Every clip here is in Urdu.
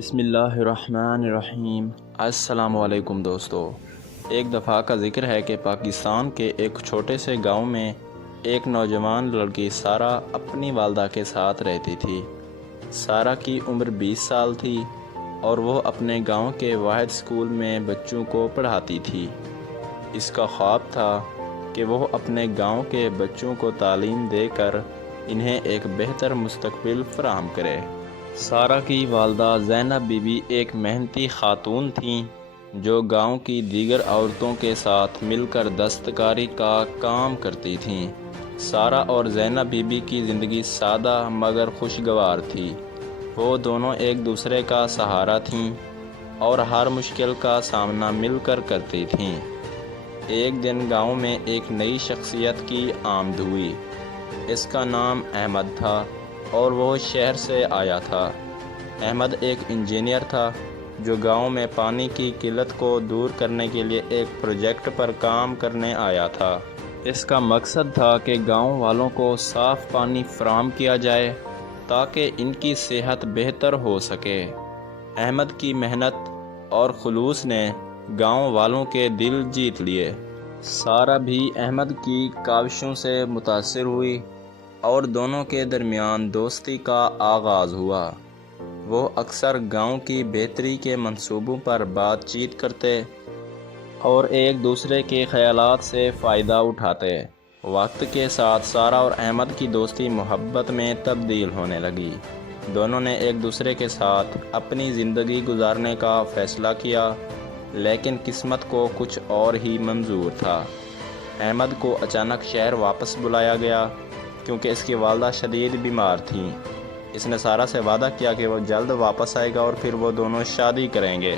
بسم اللہ الرحمن الرحیم۔ السلام علیکم دوستو۔ ایک دفعہ کا ذکر ہے کہ پاکستان کے ایک چھوٹے سے گاؤں میں ایک نوجوان لڑکی سارہ اپنی والدہ کے ساتھ رہتی تھی۔ سارہ کی عمر 20 سال تھی اور وہ اپنے گاؤں کے واحد اسکول میں بچوں کو پڑھاتی تھی۔ اس کا خواب تھا کہ وہ اپنے گاؤں کے بچوں کو تعلیم دے کر انہیں ایک بہتر مستقبل فراہم کرے۔ سارہ کی والدہ زینب بی بی ایک محنتی خاتون تھیں جو گاؤں کی دیگر عورتوں کے ساتھ مل کر دستکاری کا کام کرتی تھیں۔ سارہ اور زینب بی بی کی زندگی سادہ مگر خوشگوار تھی۔ وہ دونوں ایک دوسرے کا سہارا تھیں اور ہر مشکل کا سامنا مل کر کرتی تھیں۔ ایک دن گاؤں میں ایک نئی شخصیت کی آمد ہوئی۔ اس کا نام احمد تھا اور وہ شہر سے آیا تھا۔ احمد ایک انجینئر تھا جو گاؤں میں پانی کی قلت کو دور کرنے کے لیے ایک پروجیکٹ پر کام کرنے آیا تھا۔ اس کا مقصد تھا کہ گاؤں والوں کو صاف پانی فراہم کیا جائے تاکہ ان کی صحت بہتر ہو سکے۔ احمد کی محنت اور خلوص نے گاؤں والوں کے دل جیت لیے۔ سارہ بھی احمد کی کاوشوں سے متاثر ہوئی اور دونوں کے درمیان دوستی کا آغاز ہوا۔ وہ اکثر گاؤں کی بہتری کے منصوبوں پر بات چیت کرتے اور ایک دوسرے کے خیالات سے فائدہ اٹھاتے۔ وقت کے ساتھ سارہ اور احمد کی دوستی محبت میں تبدیل ہونے لگی۔ دونوں نے ایک دوسرے کے ساتھ اپنی زندگی گزارنے کا فیصلہ کیا، لیکن قسمت کو کچھ اور ہی منظور تھا۔ احمد کو اچانک شہر واپس بلایا گیا کیونکہ اس کی والدہ شدید بیمار تھیں۔ اس نے سارہ سے وعدہ کیا کہ وہ جلد واپس آئے گا اور پھر وہ دونوں شادی کریں گے۔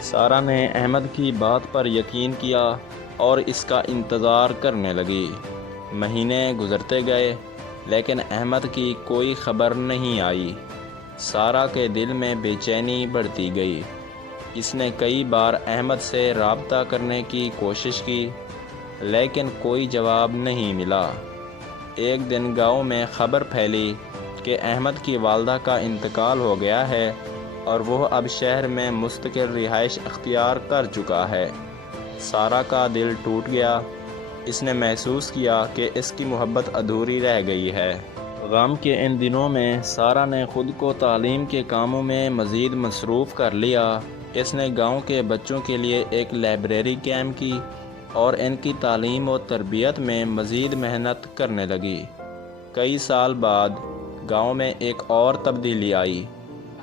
سارہ نے احمد کی بات پر یقین کیا اور اس کا انتظار کرنے لگی۔ مہینے گزرتے گئے لیکن احمد کی کوئی خبر نہیں آئی۔ سارہ کے دل میں بے چینی بڑھتی گئی۔ اس نے کئی بار احمد سے رابطہ کرنے کی کوشش کی لیکن کوئی جواب نہیں ملا۔ ایک دن گاؤں میں خبر پھیلی کہ احمد کی والدہ کا انتقال ہو گیا ہے اور وہ اب شہر میں مستقل رہائش اختیار کر چکا ہے۔ سارہ کا دل ٹوٹ گیا۔ اس نے محسوس کیا کہ اس کی محبت ادھوری رہ گئی ہے۔ غم کے ان دنوں میں سارہ نے خود کو تعلیم کے کاموں میں مزید مصروف کر لیا۔ اس نے گاؤں کے بچوں کے لیے ایک لائبریری قائم کی اور ان کی تعلیم و تربیت میں مزید محنت کرنے لگی۔ کئی سال بعد گاؤں میں ایک اور تبدیلی آئی۔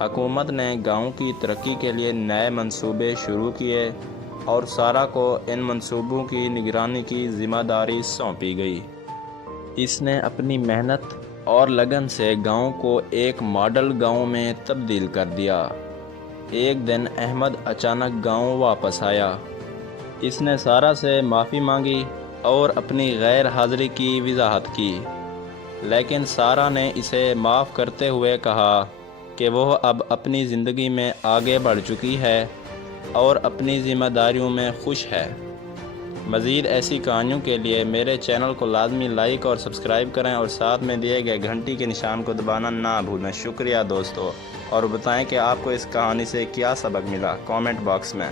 حکومت نے گاؤں کی ترقی کے لیے نئے منصوبے شروع کیے اور سارہ کو ان منصوبوں کی نگرانی کی ذمہ داری سونپی گئی۔ اس نے اپنی محنت اور لگن سے گاؤں کو ایک ماڈل گاؤں میں تبدیل کر دیا۔ ایک دن احمد اچانک گاؤں واپس آیا۔ اس نے سارہ سے معافی مانگی اور اپنی غیر حاضری کی وضاحت کی، لیکن سارہ نے اسے معاف کرتے ہوئے کہا کہ وہ اب اپنی زندگی میں آگے بڑھ چکی ہے اور اپنی ذمہ داریوں میں خوش ہے۔ مزید ایسی کہانیوں کے لیے میرے چینل کو لازمی لائک اور سبسکرائب کریں اور ساتھ میں دیے گئے گھنٹی کے نشان کو دبانا نہ بھولیں۔ شکریہ دوستو، اور بتائیں کہ آپ کو اس کہانی سے کیا سبق ملا کامنٹ باکس میں۔